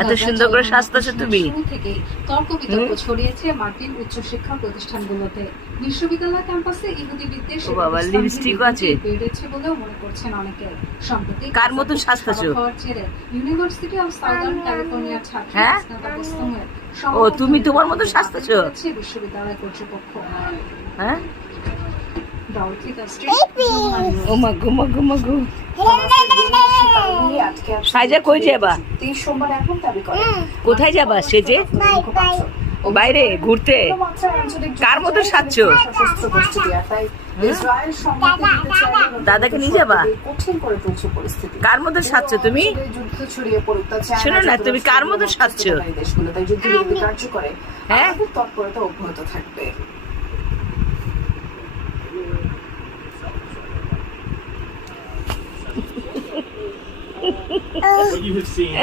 এত সুন্দর করে সাজতেছো তুমি। শুরু থেকেই তর্ক বিতর্ক ছড়িয়েছে মার্কিন উচ্চশিক্ষা প্রতিষ্ঠানগুলোতে। বিশ্ববিদ্যালয় ক্যাম্পাসে ইহুদি বিদ্বেষ ও বাবা, লিপস্টিকও আছে। বেড়েছে বলেও মনে করছেন অনেকে। সম্প্রতি কার মতন সাজতেছো? ছেড়ে ইউনিভার্সিটি অফ সাউদার্ন ক্যালিফোর্নিয়ার ছাত্রী হ্যাঁ? স্নাতক স্তরের ও, তুমি তোমার মতো সাজতেছো? বিশ্ববিদ্যালয় কর্তৃপক্ষ। হ্যাঁ, ডরথি কাস্ট্রি ও মা গো মা গো মা গো। সাইজা কই যাবা? কোথায় যাবা সেজে? বাইরে ঘুরতে? কার মতো সাজছো? দাদাকে নিয়ে যাবা? কার মতো সাজছো তুমি? শোনো না, তুমি কার মতো সাজছো? হ্যাঁ, তৎপরতা অব্যাহত থাকবে। What you have seen